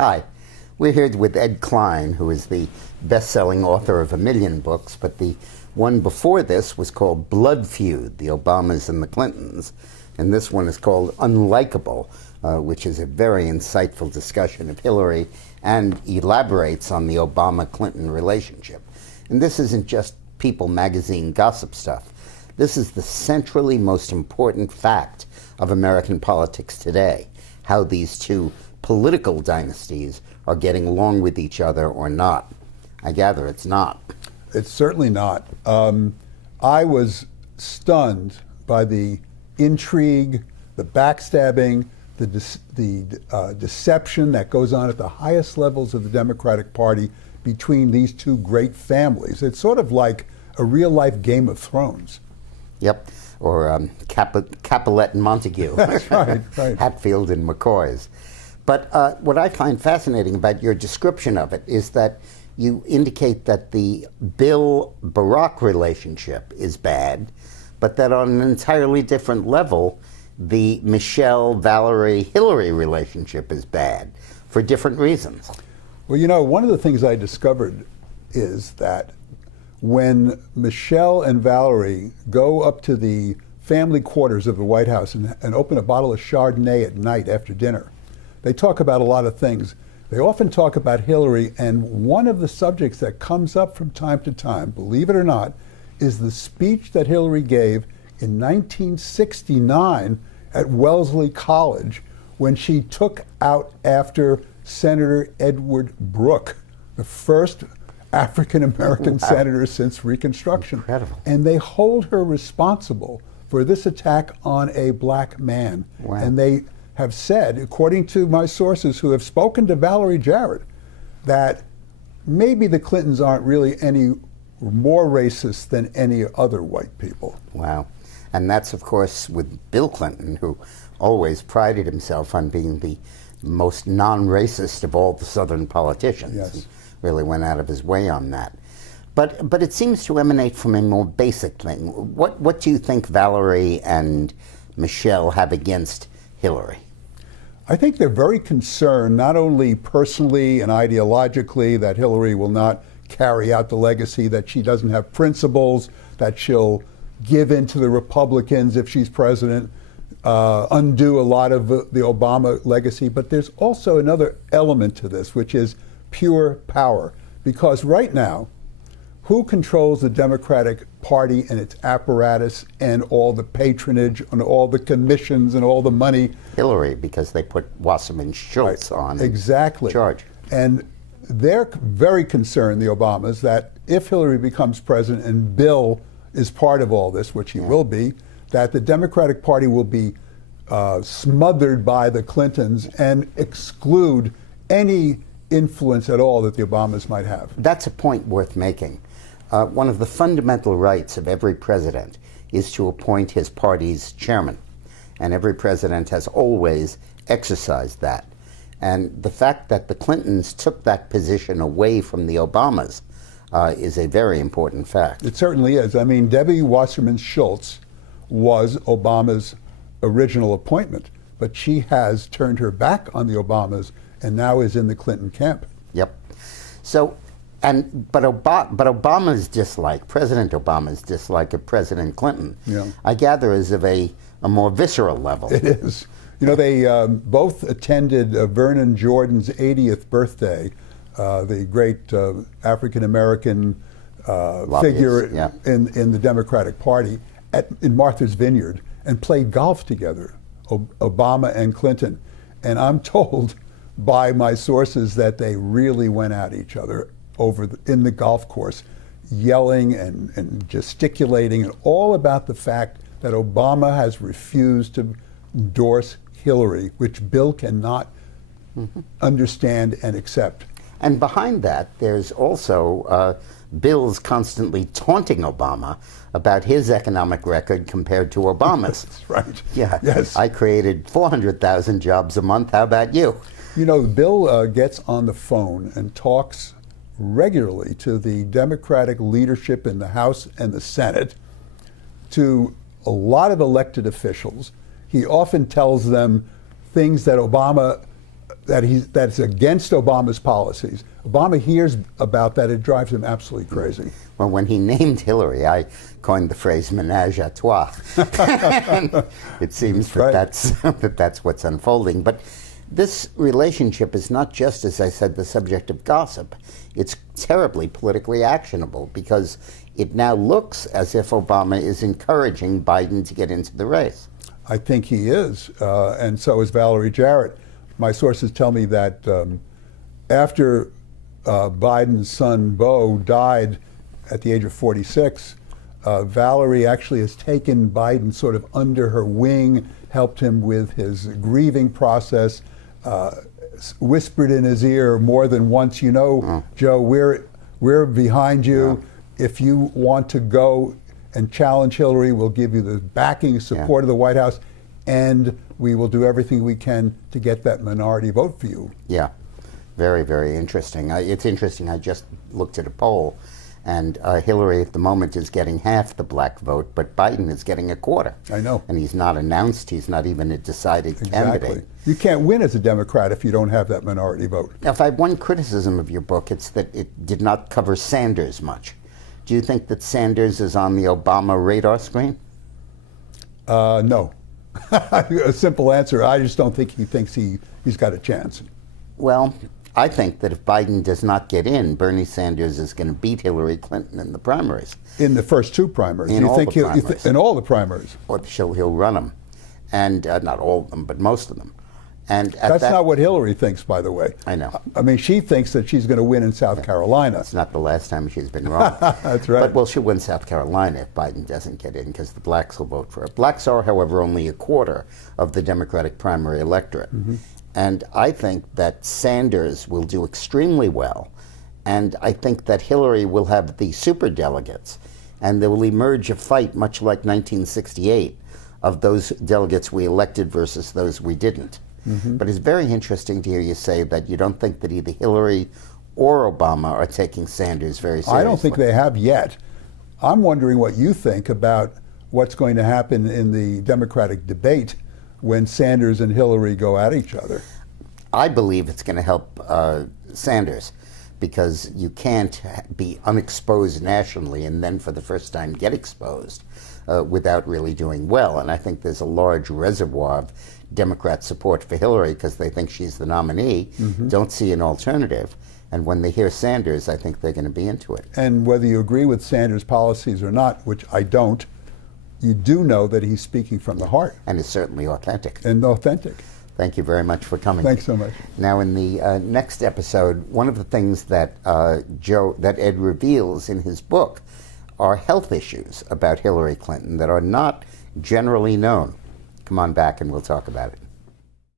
Hi, we're here with Ed Klein, who is the best-selling author of 1 million books, but the one before this was called Blood Feud, the Obamas and the Clintons, and this one is called Unlikable, which is a very insightful discussion of Hillary and elaborates on the Obama-Clinton relationship. And this isn't just People magazine gossip stuff. This is the centrally most important fact of American politics today, how these two political dynasties are getting along with each other or not. I gather it's not. It's certainly not. I was stunned by the intrigue, the backstabbing, the deception that goes on at the highest levels of the Democratic Party between these two great families. It's sort of like a real-life Game of Thrones. Yep, or Capulet and Montague. That's right. Hatfield and McCoy's. But what I find fascinating about your description of it is that you indicate that the Bill-Barack relationship is bad, but that on an entirely different level, the Michelle-Valerie-Hillary relationship is bad for different reasons. Well, you know, one of the things I discovered is that when Michelle and Valerie go up to the family quarters of the White House and open a bottle of Chardonnay at night after dinner, they talk about a lot of things. They often talk about Hillary, and one of the subjects that comes up from time to time, believe it or not, is the speech that Hillary gave in 1969 at Wellesley College when she took out after Senator Edward Brooke, the first African-American senator since Reconstruction. Incredible. And they hold her responsible for this attack on a black man. Wow. And they have said, according to my sources who have spoken to Valerie Jarrett, that maybe the Clintons aren't really any more racist than any other white people. Wow. And that's, of course, with Bill Clinton, who always prided himself on being the most non-racist of all the Southern politicians. Yes. He really went out of his way on that. But it seems to emanate from a more basic thing. What do you think Valerie and Michelle have against Hillary? I think they're very concerned, not only personally and ideologically, that Hillary will not carry out the legacy, that she doesn't have principles, that she'll give in to the Republicans if she's president, undo a lot of the Obama legacy. But there's also another element to this, which is pure power. Because right now, who controls the Democratic Party and its apparatus and all the patronage and all the commissions and all the money? Hillary, because they put Wasserman Schultz on exactly. charge. And they're very concerned, the Obamas, that if Hillary becomes president and Bill is part of all this, which he will be, that the Democratic Party will be smothered by the Clintons and exclude any influence at all that the Obamas might have. That's a point worth making. One of the fundamental rights of every president is to appoint his party's chairman. And every president has always exercised that. And the fact that the Clintons took that position away from the Obamas is a very important fact. It certainly is. I mean, Debbie Wasserman Schultz was Obama's original appointment, but she has turned her back on the Obamas and now is in the Clinton camp. Yep. So, but Obama's dislike, President Obama's dislike of President Clinton, I gather is of a more visceral level. It is. You know, they both attended Vernon Jordan's 80th birthday, the great African-American figure in the Democratic Party, in Martha's Vineyard, and played golf together, Obama and Clinton. And I'm told by my sources that they really went at each other in the golf course, yelling and gesticulating, and all about the fact that Obama has refused to endorse Hillary, which Bill cannot understand and accept. And behind that, there's also Bill's constantly taunting Obama about his economic record compared to Obama's. That's right. Yeah. Yes. I created 400,000 jobs a month. How about you? You know, Bill gets on the phone and talks regularly to the Democratic leadership in the House and the Senate, to a lot of elected officials. He often tells them things that Obama that's against Obama's policies. Obama hears about that; it drives him absolutely crazy. Well, when he named Hillary, I coined the phrase "ménage à trois." It seems that's what's unfolding. But this relationship is not just, as I said, the subject of gossip. It's terribly politically actionable because it now looks as if Obama is encouraging Biden to get into the race. I think he is, and so is Valerie Jarrett. My sources tell me that after Biden's son, Beau, died at the age of 46, Valerie actually has taken Biden sort of under her wing, helped him with his grieving process, whispered in his ear more than once, Joe, we're behind you. If you want to go and challenge Hillary, we'll give you the backing, support of the White House, and we will do everything we can to get that minority vote for you. Yeah, very, very interesting. It's interesting, I just looked at a poll, and Hillary at the moment is getting half the black vote, but Biden is getting a quarter. I know. And he's not announced, he's not even a decided candidate. You can't win as a Democrat if you don't have that minority vote. Now, if I have one criticism of your book, it's that it did not cover Sanders much. Do you think that Sanders is on the Obama radar screen? No. A simple answer. I just don't think he thinks he's got a chance. Well, I think that if Biden does not get in, Bernie Sanders is going to beat Hillary Clinton in the primaries. In the first two primaries? In all the primaries. In all the primaries? Or he'll run them. And not all of them, but most of them. And that's not what Hillary thinks, by the way. I know. I mean, she thinks that she's going to win in South Carolina. It's not the last time she's been wrong. That's right. But, well, she'll win South Carolina if Biden doesn't get in, because the blacks will vote for her. Blacks are, however, only a quarter of the Democratic primary electorate. Mm-hmm. And I think that Sanders will do extremely well. And I think that Hillary will have the superdelegates. And there will emerge a fight, much like 1968, of those delegates we elected versus those we didn't. Mm-hmm. But it's very interesting to hear you say that you don't think that either Hillary or Obama are taking Sanders very seriously. I don't think they have yet. I'm wondering what you think about what's going to happen in the Democratic debate when Sanders and Hillary go at each other. I believe it's going to help Sanders, because you can't be unexposed nationally and then for the first time get exposed without really doing well. And I think there's a large reservoir of Democrat support for Hillary because they think she's the nominee, don't see an alternative. And when they hear Sanders, I think they're going to be into it. And whether you agree with Sanders' policies or not, which I don't, you do know that he's speaking from the heart. And is certainly authentic. And authentic. Thank you very much for coming. Thanks so much. Now, in the next episode, one of the things that Ed reveals in his book are health issues about Hillary Clinton that are not generally known. Come on back and we'll talk about it.